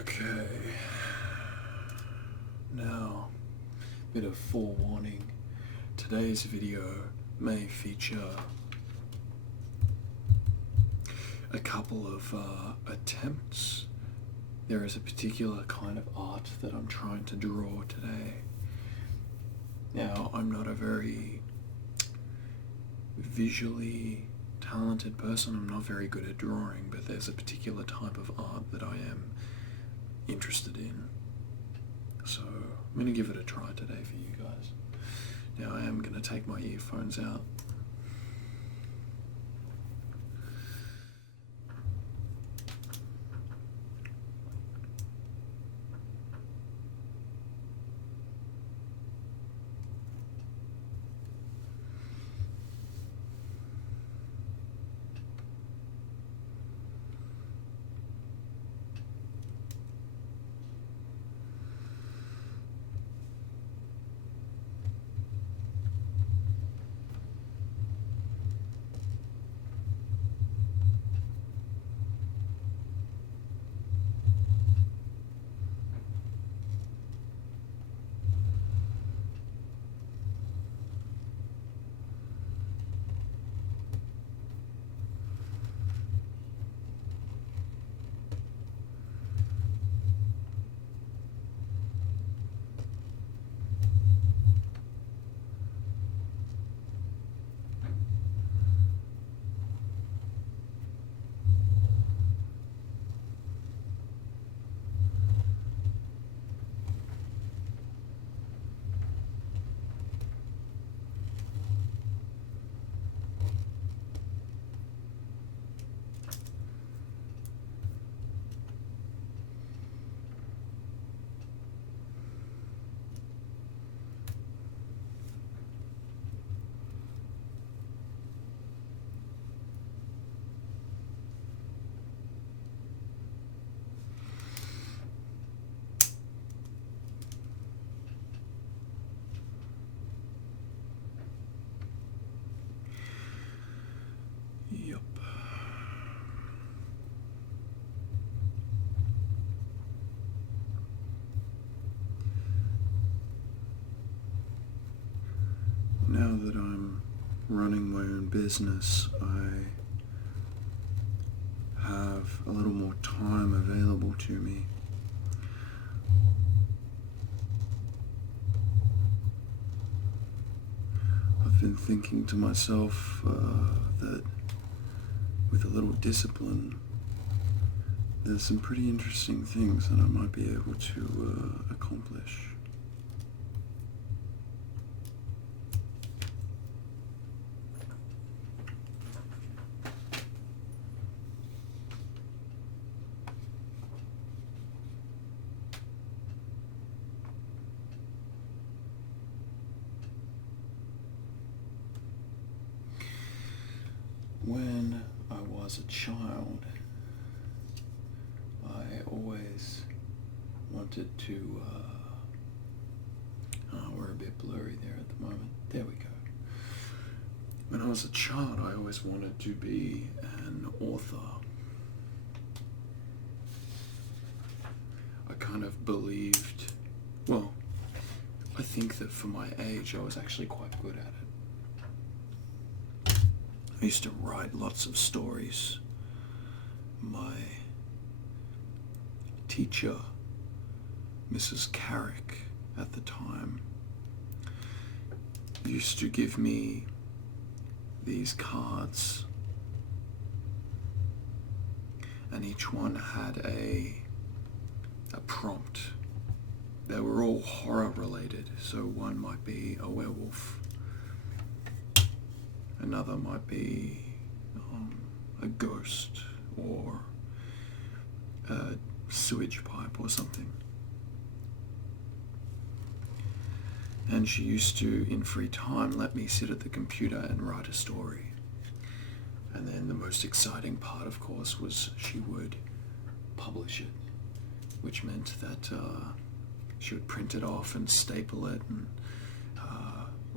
Okay, now, bit of forewarning. Today's video may feature a couple of attempts. There is a particular kind of art that I'm trying to draw today. Now, I'm not a very visually talented person. I'm not very good at drawing, but there's a particular type of art that I am interested in. So I'm going to give it a try today for you guys. Now I am going to take my earphones out. Yep. Now that I'm running my own business, I have a little more time available to me. I've been thinking to myself that with a little discipline, there's some pretty interesting things that I might be able to accomplish. When I was a child, I always wanted to, we're a bit blurry there at the moment. There we go. When I was a child, I always wanted to be an author. I kind of believed, well, I think that for my age, I was actually quite good at it. I used to write lots of stories. My teacher, Mrs. Carrick, at the time, used to give me these cards, and each one had a prompt. They were all horror related, so one might be a werewolf. Another might be a ghost or a sewage pipe or something. And she used to, in free time, let me sit at the computer and write a story. And then the most exciting part, of course, was she would publish it, which meant that she would print it off and staple it and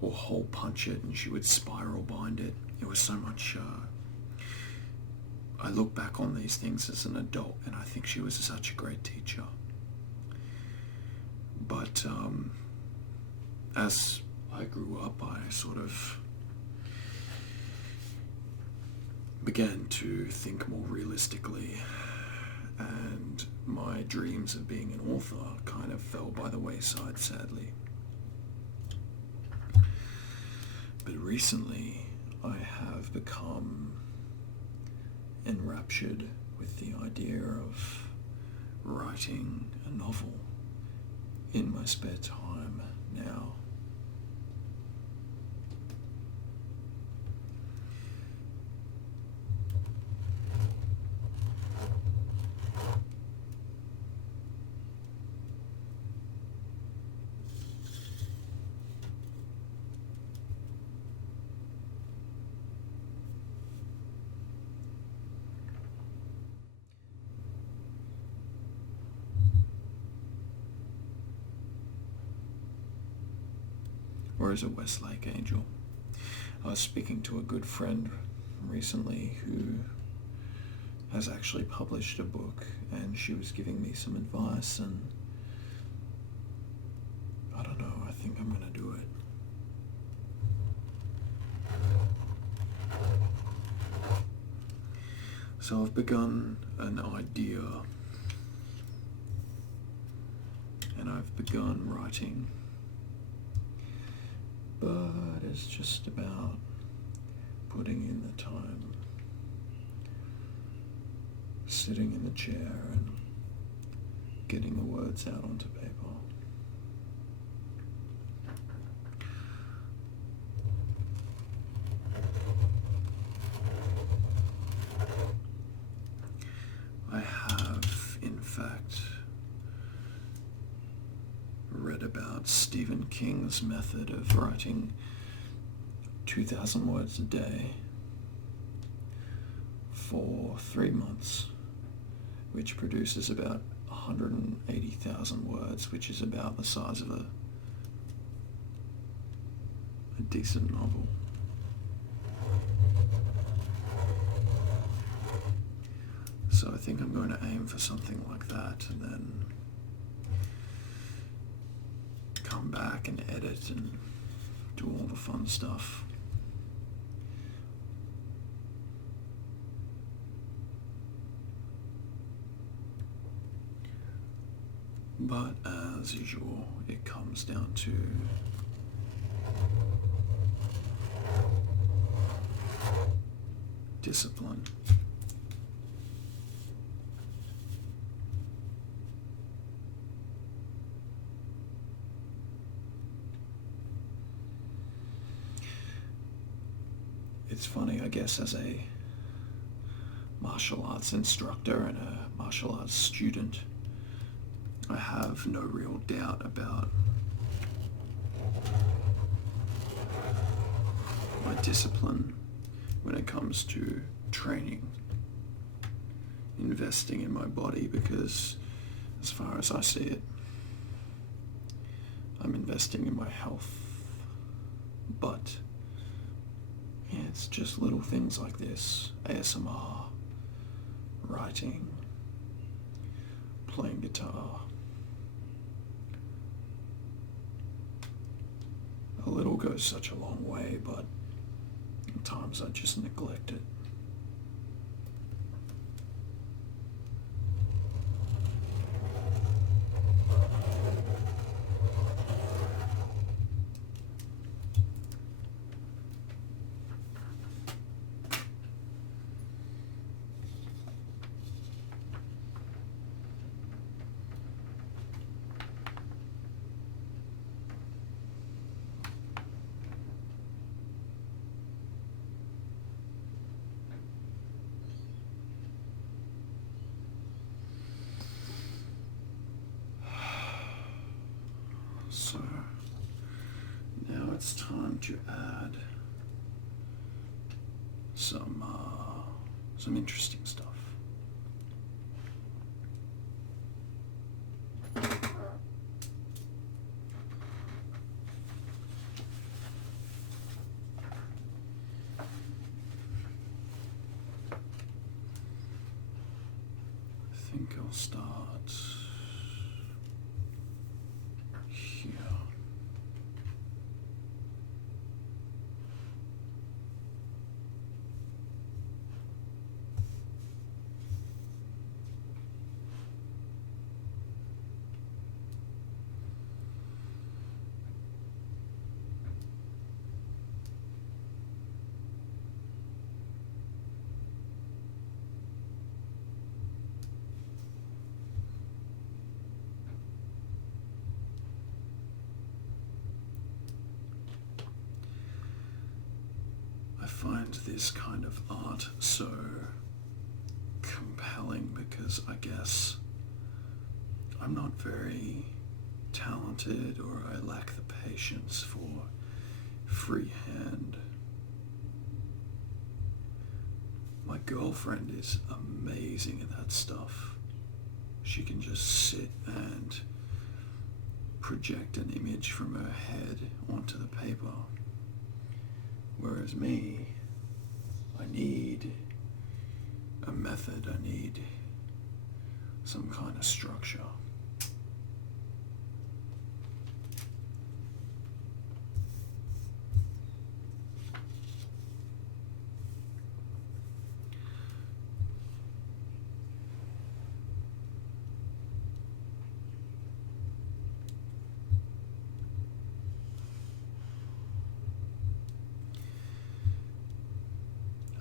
or hole punch it, and she would spiral bind it. It was so much I look back on these things as an adult, and I think she was such a great teacher. But as I grew up, I sort of began to think more realistically, and my dreams of being an author kind of fell by the wayside, sadly. But recently, I have become enraptured with the idea of writing a novel in my spare time now. Or is it Westlake Angel? I was speaking to a good friend recently who has actually published a book, and she was giving me some advice, and I don't know, I think I'm going to do it. So I've begun an idea, and I've begun writing. But it's just about putting in the time, sitting in the chair and getting the words out onto paper. I have, in fact, read about Stephen King's method of writing 2,000 words a day for 3 months, which produces about 180,000 words, which is about the size of a decent novel. So I think I'm going to aim for something like that, and then come back and edit and do all the fun stuff. But as usual, it comes down to discipline. It's funny, I guess, as a martial arts instructor and a martial arts student, I have no real doubt about my discipline when it comes to training, investing in my body, because as far as I see it, I'm investing in my health. But it's just little things like this: ASMR, writing, playing guitar. A little goes such a long way, but at times I just neglect it. So now it's time to add some interesting stuff. think I'll start here. I find this kind of art so compelling because I guess I'm not very talented, or I lack the patience for freehand. My girlfriend is amazing at that stuff. She can just sit and project an image from her head onto the paper. Whereas me, I need a method, I need some kind of structure.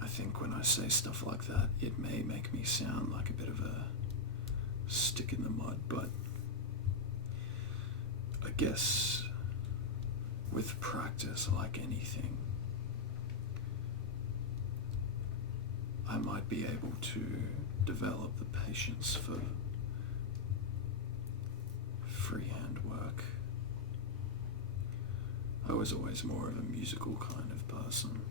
I think when I say stuff like that, it may make me sound like a bit of a stick in the mud, but I guess with practice, like anything, I might be able to develop the patience for freehand work. I was always more of a musical kind of person.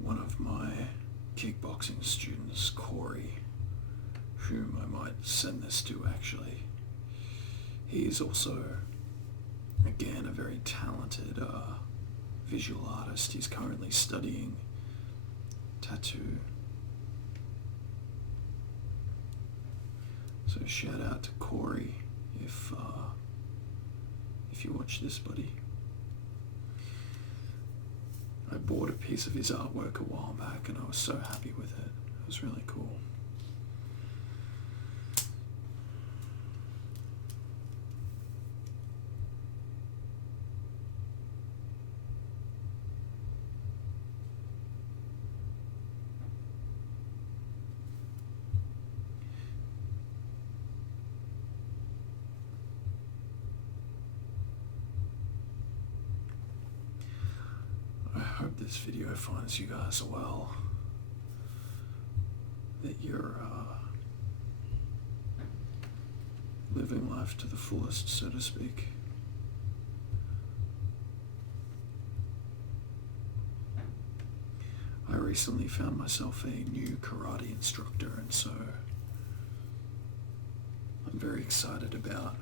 One of my kickboxing students, Corey, whom I might send this to actually, he is also, again, a very talented visual artist. He's currently studying tattoo. So shout out to Corey if you watch this, buddy. I bought a piece of his artwork a while back and I was so happy with it. It was really cool. I hope this video finds you guys well, that you're living life to the fullest, so to speak. I recently found myself a new karate instructor, and so I'm very excited about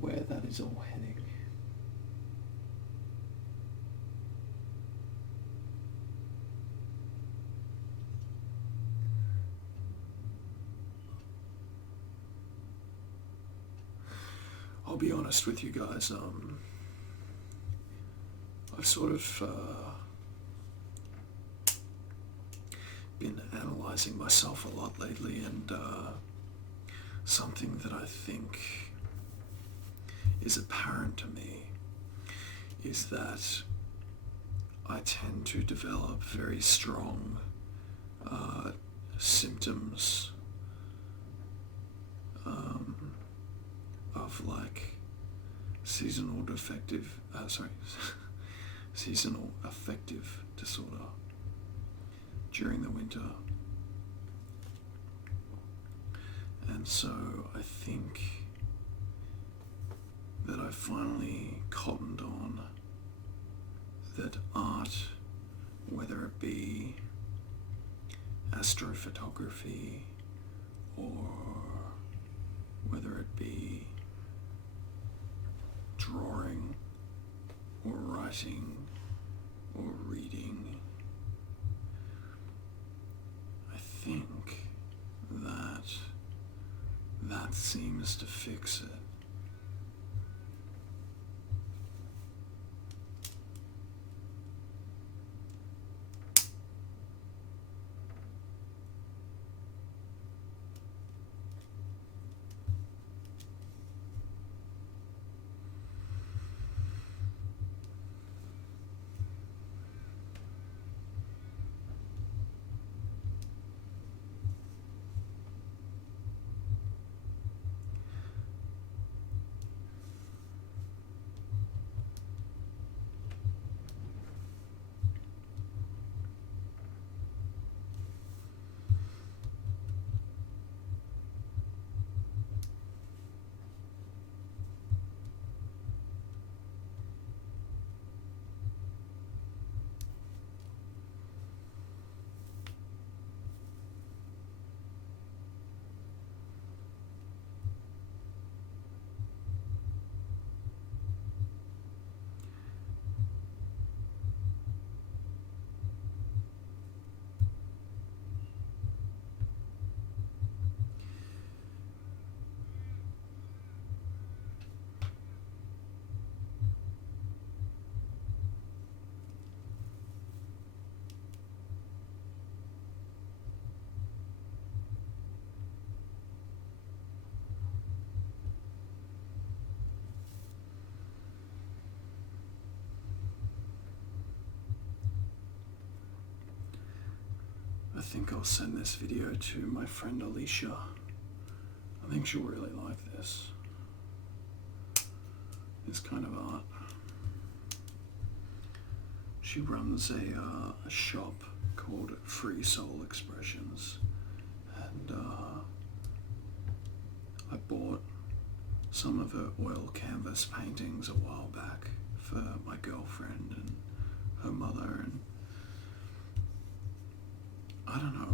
where that is all heading. I'll be honest with you guys, I've sort of been analysing myself a lot lately, and something that I think is apparent to me is that I tend to develop very strong symptoms of like seasonal affective disorder during the winter, And so I think that I finally cottoned on that art, whether it be astrophotography or whether it be drawing or writing or reading, I think that seems to fix it. I think I'll send this video to my friend Alicia. I think she'll really like this. This kind of art. She runs a shop called Free Soul Expressions, and I bought some of her oil canvas paintings a while back for my girlfriend and her mother, and I don't know,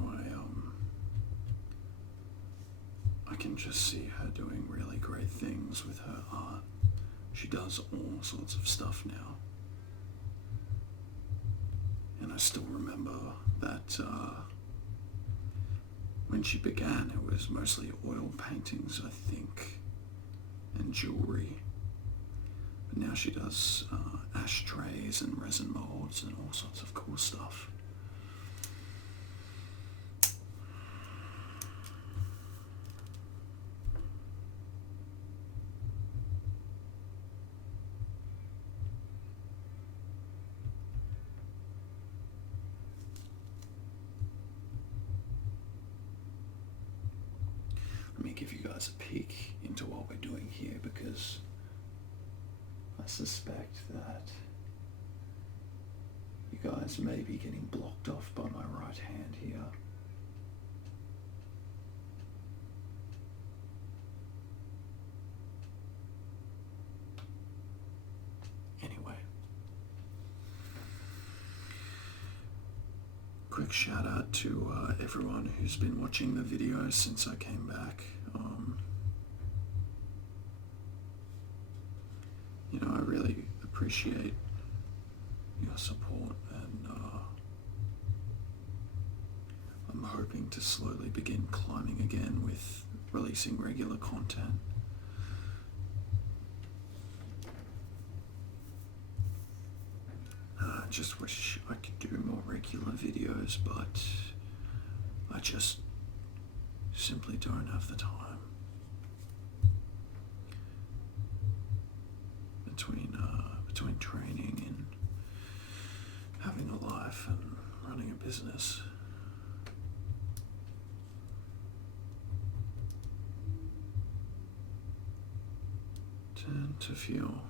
I can just see her doing really great things with her art. She does all sorts of stuff now. And I still remember that when she began, it was mostly oil paintings, I think, and jewelry. But now she does ashtrays and resin molds and all sorts of cool stuff. Let me give you guys a peek into what we're doing here, because I suspect that you guys may be getting blocked off by my right hand here. Anyway, quick shout out to everyone who's been watching the video since I came back. You know, I really appreciate your support, and I'm hoping to slowly begin climbing again with releasing regular content. I just wish I could do more regular videos, but I just simply don't have the time. Between training and having a life and running a business. Tend to feel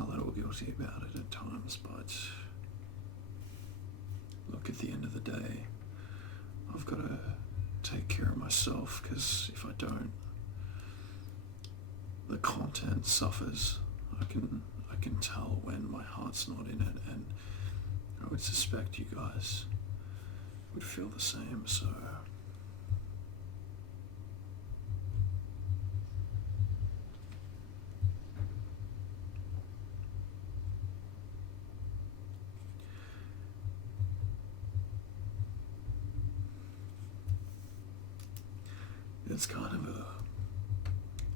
a little guilty about it at times, but look, at the end of the day, I've got to take care of myself, because if I don't, the content suffers. I can tell when my heart's not in it, and I would suspect you guys would feel the same. So it's kind of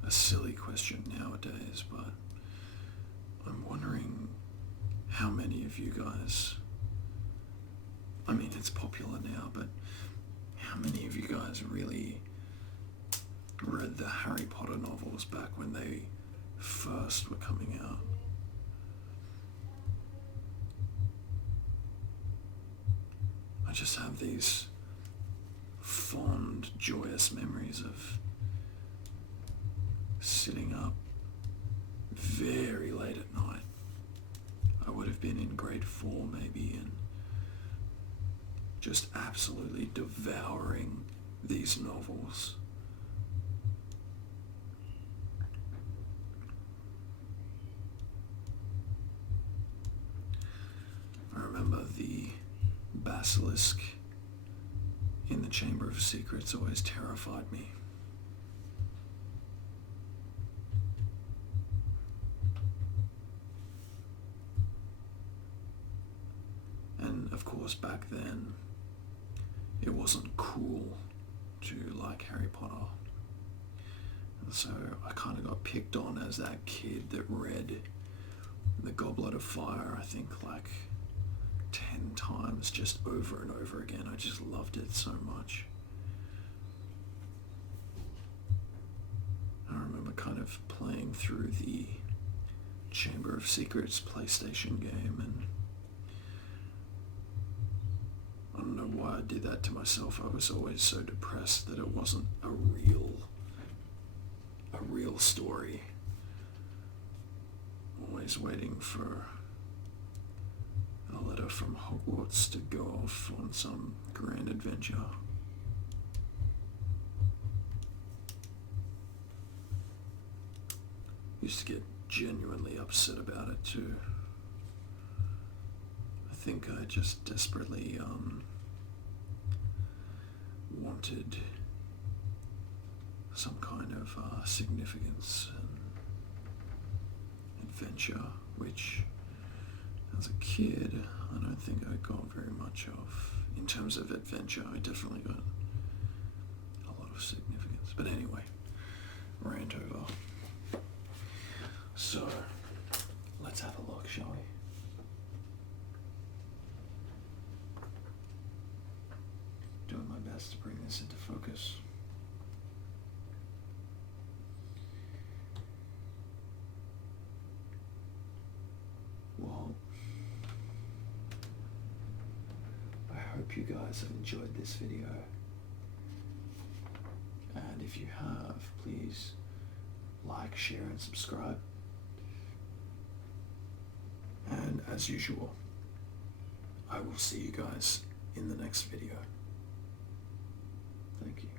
a silly question nowadays, but I'm wondering how many of you guys, I mean it's popular now, but how many of you guys really read the Harry Potter novels back when they first were coming out? I just have these fond, joyous memories of sitting up very late at night. I would have been in grade 4 maybe, and just absolutely devouring these novels. I remember the basilisk in the Chamber of Secrets always terrified me. And of course back then it wasn't cool to like Harry Potter. And so I kind of got picked on as that kid that read The Goblet of Fire, I think like 10 times, just over and over again. I just loved it so much. I remember kind of playing through the Chamber of Secrets PlayStation game, and I don't know why I did that to myself. I was always so depressed that it wasn't a real story. Always waiting for a letter from Hogwarts to go off on some grand adventure. Used to get genuinely upset about it too. I think I just desperately wanted some kind of significance and adventure, which as a kid I don't think I got very much of. In terms of adventure, I definitely got a lot of significance. But anyway, rant over. So, let's have a look, shall we? Doing my best to bring this into focus. Well, I hope you guys have enjoyed this video. And if you have, please like, share, and subscribe. And as usual, I will see you guys in the next video. Thank you.